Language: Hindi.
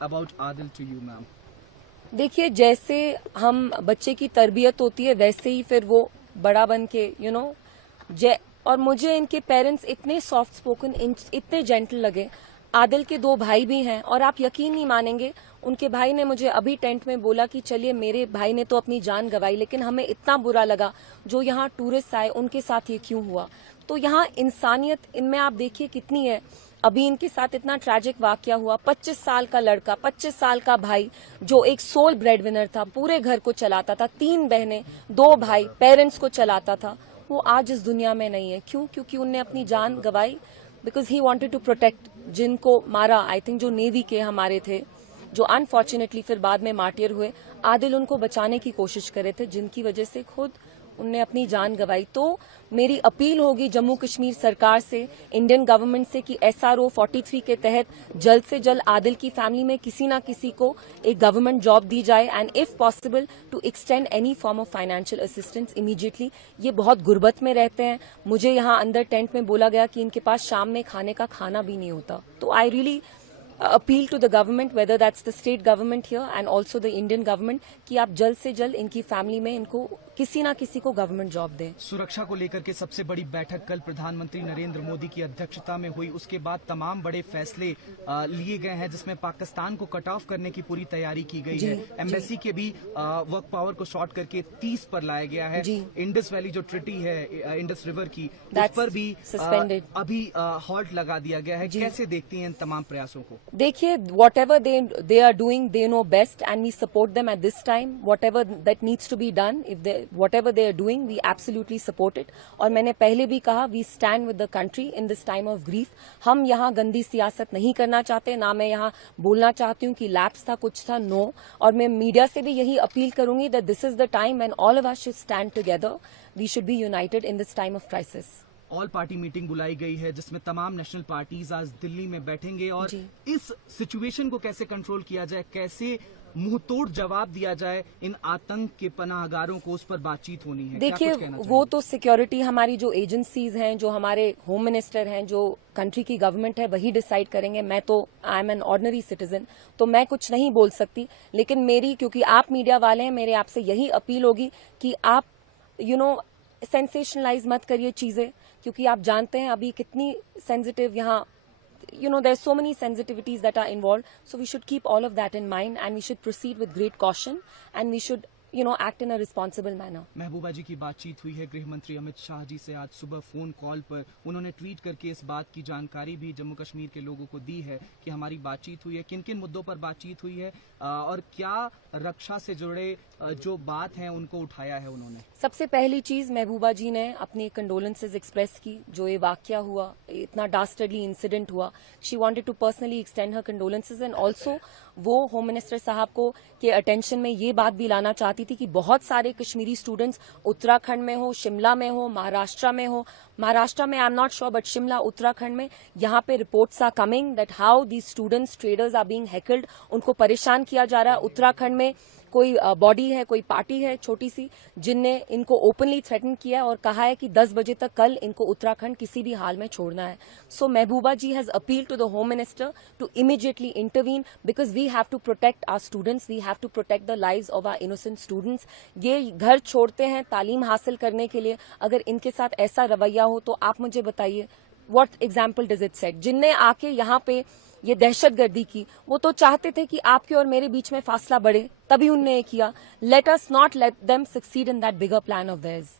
about Adil to you, ma'am? देखिए, जैसे हम बच्चे की तरबियत होती है वैसे ही फिर वो बड़ा बन के और मुझे इनके पेरेंट्स इतने सॉफ्ट स्पोकन, इतने जेंटल लगे। आदिल के 2 भाई भी हैं और आप यकीन नहीं मानेंगे, उनके भाई ने मुझे अभी टेंट में बोला कि चलिए, मेरे भाई ने तो अपनी जान गंवाई लेकिन हमें इतना बुरा लगा जो यहाँ टूरिस्ट आए उनके साथ ये क्यों हुआ। तो यहाँ इंसानियत इनमें आप देखिए कितनी है। अभी इनके साथ इतना ट्रैजिक वाकया हुआ, 25 साल का लड़का, 25 साल का भाई जो एक सोल ब्रेड विनर था, पूरे घर को चलाता था, 3 बहनें, 2 भाई, पेरेंट्स को चलाता था, वो आज इस दुनिया में नहीं है। क्यों? क्योंकि उनने अपनी जान गंवाई because he wanted to protect जिनको मारा, आई थिंक जो नेवी के हमारे थे, जो अनफॉर्चुनेटली फिर बाद में मार्टियर हुए। आदिल उनको बचाने की कोशिश करे थे जिनकी वजह से खुद उनने अपनी जान गंवाई। तो मेरी अपील होगी जम्मू कश्मीर सरकार से, इंडियन गवर्नमेंट से कि SRO 43 के तहत जल्द से जल्द आदिल की फैमिली में किसी ना किसी को एक गवर्नमेंट जॉब दी जाए and if possible to extend any form of financial assistance immediately. ये बहुत गुर्बत में रहते हैं। मुझे यहाँ अंदर टेंट में बोला गया कि इनके पास शाम में खाने का खाना भी नहीं होता। तो I really appeal to the government, whether that's the state government here and also the Indian government, कि आप जल्द से जल्द इनकी फैमिली में इनको किसी ना किसी को गवर्नमेंट जॉब दें। सुरक्षा को लेकर के सबसे बड़ी बैठक कल प्रधानमंत्री नरेंद्र मोदी की अध्यक्षता में हुई। उसके बाद तमाम बड़े फैसले लिए गए हैं जिसमें पाकिस्तान को कट ऑफ करने की पूरी तैयारी की गई है। एम्बेसी के भी वर्क पावर को शॉर्ट करके 30 पर लाया गया है। इंडस वैली जो ट्रिटी है इंडस रिवर की, उस पर भी अभी हॉल्ट लगा दिया गया है। कैसे देखती हैं इन तमाम प्रयासों को? देखिए, whatever they are doing, they know best and we support them at this time. Whatever that needs to be done, whatever they are doing, we absolutely support it. और मैंने पहले भी कहा, we stand with the country in this time of grief. हम यहाँ गंदी सियासत नहीं करना चाहते, ना मैं यहाँ बोलना चाहती हूँ कि लैप्स था, कुछ था, नो। और मैं मीडिया से भी यही अपील करूंगी that this is the time when all of us should stand together. We should be united in this time of crisis. All party meeting बुलाई गई है जिसमें तमाम नेशनल पार्टीज आज दिल्ली में बैठेंगे और इस सिचुएशन को कैसे कंट्रोल किया जाए, कैसे मुंहतोड़ जवाब दिया जाए इन आतंक के पनाहगारों को, उस पर बातचीत होनी है। देखिए, वो तो सिक्योरिटी हमारी जो एजेंसीज हैं, जो हमारे होम मिनिस्टर हैं, जो कंट्री की गवर्नमेंट है, वही डिसाइड करेंगे। मैं तो I am an ordinary citizen, तो मैं कुछ नहीं बोल सकती। लेकिन मेरी, क्योंकि आप मीडिया वाले हैं, मेरे आपसे यही अपील होगी कि आप सेंसेशनलाइज मत करिए चीजें, क्योंकि आप जानते हैं अभी कितनी सेंसिटिव यहाँ there are so many sensitivities that are involved, so we should keep all of that in mind and we should proceed with great caution and we should act in a responsible manner. महबूबा जी की बातचीत हुई है गृह मंत्री अमित शाह जी से आज सुबह फोन कॉल पर। उन्होंने ट्वीट करके इस बात की जानकारी भी जम्मू कश्मीर के लोगों को दी है कि हमारी बातचीत हुई है, किन किन मुद्दों पर बातचीत हुई है और क्या रक्षा से जुड़े जो बात है उनको उठाया है उन्होंने। सबसे पहली चीज, महबूबा जी ने अपनी कंडोलेंसेज एक्सप्रेस की। जो ये वाकया हुआ, इतना डास्टर्डली इंसिडेंट हुआ, she wanted to personally extend her condolences and also वो होम मिनिस्टर साहब को के अटेंशन में ये बात भी लाना चाहती थी कि बहुत सारे कश्मीरी स्टूडेंट्स उत्तराखंड में हो, शिमला में हो, महाराष्ट्र में हो, महाराष्ट्र में I am not sure but Shimla, Uttarakhand में यहाँ पे reports are coming that how these students traders are being heckled. उनको परेशान किया जा रहा है। उत्तराखंड में कोई बॉडी है, कोई पार्टी है छोटी सी, जिनने इनको ओपनली थ्रेटन किया है और कहा है कि 10 बजे तक कल इनको उत्तराखंड किसी भी हाल में छोड़ना है। So Mehbooba ji has appeal to the home minister to immediately intervene because we have to protect our students, we have to protect the lives of our innocent students. ये घर छोड़ते हैं तालीम हासिल करने के लिए, अगर इनके साथ ऐसा रवैया हो तो आप मुझे बताइए what example does it set. जिनने आके यहाँ पे ये दहशतगर्दी की, वो तो चाहते थे कि आपके और मेरे बीच में फासला बढ़े, तभी उनने ये किया। Let us not let them succeed in that bigger plan of theirs.